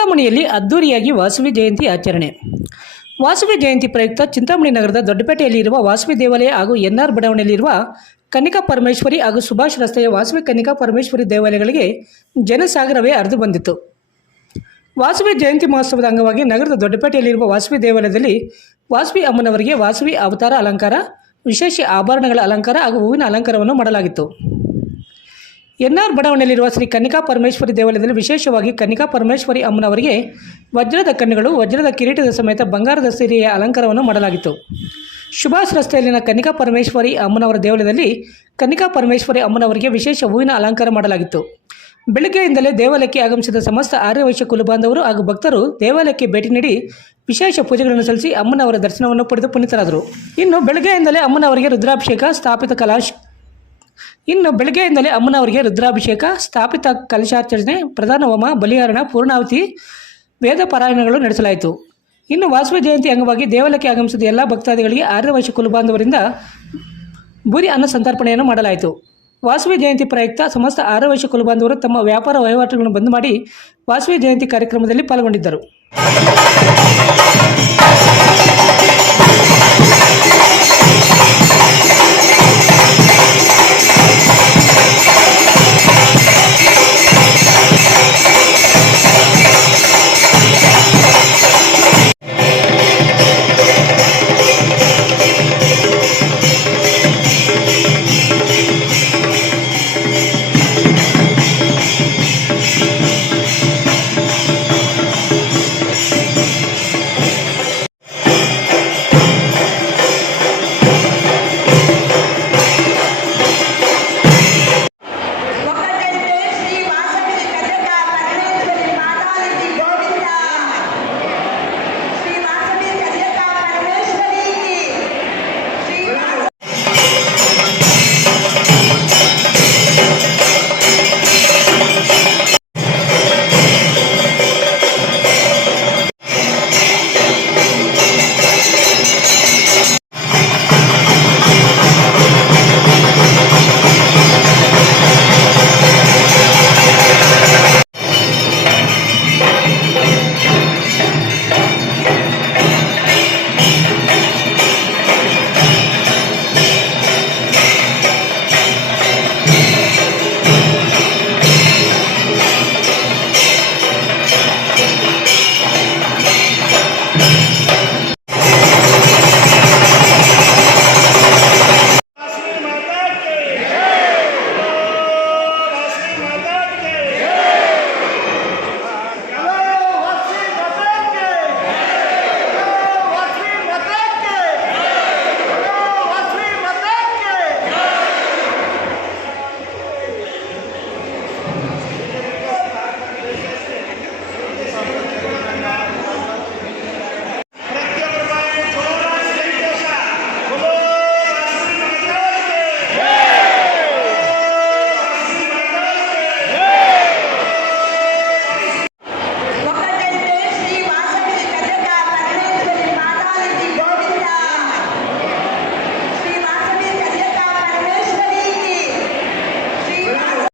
ಚಿಂತಾಮಣಿಯಲ್ಲಿ ಅದ್ದೂರಿಯಾಗಿ ವಾಸವಿ ಜಯಂತಿ ಆಚರಣೆ. ವಾಸವಿ ಜಯಂತಿ ಪ್ರಯುಕ್ತ ಚಿಂತಾಮಣಿ ನಗರದ ದೊಡ್ಡಪೇಟೆಯಲ್ಲಿರುವ ವಾಸವಿ ದೇವಾಲಯ ಹಾಗೂ ಎನ್ಆರ್ ಬಡಾವಣೆಯಲ್ಲಿರುವ ಕನ್ನಿಕಾ ಪರಮೇಶ್ವರಿ ಹಾಗೂ ಸುಭಾಷ್ ರಸ್ತೆಯ ವಾಸವಿ ಕನ್ನಿಕಾ ಪರಮೇಶ್ವರಿ ದೇವಾಲಯಗಳಿಗೆ ಜನಸಾಗರವೇ ಹರಿದು ಬಂದಿತ್ತು. ವಾಸವಿ ಜಯಂತಿ ಮಹೋತ್ಸವದ ಅಂಗವಾಗಿ ನಗರದ ದೊಡ್ಡಪೇಟೆಯಲ್ಲಿರುವ ವಾಸವಿ ದೇವಾಲಯದಲ್ಲಿ ವಾಸವಿ ಅಮ್ಮನವರಿಗೆ ವಾಸವಿ ಅವತಾರ ಅಲಂಕಾರ, ವಿಶೇಷ ಆಭರಣಗಳ ಅಲಂಕಾರ ಹಾಗೂ ಹೂವಿನ ಅಲಂಕಾರವನ್ನು ಮಾಡಲಾಗಿತ್ತು. ಎನ್ಆರ್ ಬಡಾವಣೆಯಲ್ಲಿರುವ ಶ್ರೀ ಕನ್ನಿಕಾ ಪರಮೇಶ್ವರಿ ದೇವಾಲಯದಲ್ಲಿ ವಿಶೇಷವಾಗಿ ಕನ್ನಿಕಾ ಪರಮೇಶ್ವರಿ ಅಮ್ಮನವರಿಗೆ ವಜ್ರದ ಕಣ್ಣುಗಳು, ವಜ್ರದ ಕಿರೀಟದ ಸಮೇತ ಬಂಗಾರದ ಸೀರೆಯ ಅಲಂಕಾರವನ್ನು ಮಾಡಲಾಗಿತ್ತು. ಸುಭಾಷ್ ರಸ್ತೆಯಲ್ಲಿನ ಕನ್ನಿಕಾ ಪರಮೇಶ್ವರಿ ಅಮ್ಮನವರ ದೇವಾಲಯದಲ್ಲಿ ಕನ್ನಿಕಾ ಪರಮೇಶ್ವರಿ ಅಮ್ಮನವರಿಗೆ ವಿಶೇಷ ಹೂವಿನ ಅಲಂಕಾರ ಮಾಡಲಾಗಿತ್ತು. ಬೆಳಗ್ಗೆಯಿಂದಲೇ ದೇವಾಲಯಕ್ಕೆ ಆಗಮಿಸಿದ ಸಮಸ್ತ ಆರ್ಯವೈಶ್ಯ ಕುಲಬಾಂಧವರು ಹಾಗೂ ಭಕ್ತರು ದೇವಾಲಯಕ್ಕೆ ಭೇಟಿ ನೀಡಿ ವಿಶೇಷ ಪೂಜೆಗಳನ್ನು ಸಲ್ಲಿಸಿ ಅಮ್ಮನವರ ದರ್ಶನವನ್ನು ಪಡೆದು ಪುನೀತರಾದರು. ಇನ್ನು ಬೆಳಗ್ಗೆಯಿಂದಲೇ ಅಮ್ಮನವರಿಗೆ ರುದ್ರಾಭಿಷೇಕ, ಸ್ಥಾಪಿತ ಕಲಶಾರ್ಚನೆ, ಪ್ರಧಾನ ಹೋಮ, ಬಲಿಹಾರಣ, ಪೂರ್ಣಾವತಿ, ವೇದ ಪಾರಾಯಣಗಳು ನಡೆಸಲಾಯಿತು. ಇನ್ನು ವಾಸವಿ ಜಯಂತಿ ಅಂಗವಾಗಿ ದೇವಾಲಯಕ್ಕೆ ಆಗಮಿಸಿದ ಎಲ್ಲ ಭಕ್ತಾದಿಗಳಿಗೆ ಆರ್ಯವೈಶ್ಯ ಕುಲಬಾಂಧವರಿಂದ ಬೂರಿ ಅನ್ನ ಸಂತರ್ಪಣೆಯನ್ನು ಮಾಡಲಾಯಿತು. ವಾಸವಿ ಜಯಂತಿ ಪ್ರಯುಕ್ತ ಸಮಸ್ತ ಆರ್ಯವೈಶ್ಯ ಕುಲಬಾಂಧವರು ತಮ್ಮ ವ್ಯಾಪಾರ ವಹಿವಾಟುಗಳನ್ನು ಬಂದ್ ಮಾಡಿ ವಾಸವಿ ಜಯಂತಿ ಕಾರ್ಯಕ್ರಮದಲ್ಲಿ ಪಾಲ್ಗೊಂಡಿದ್ದರು.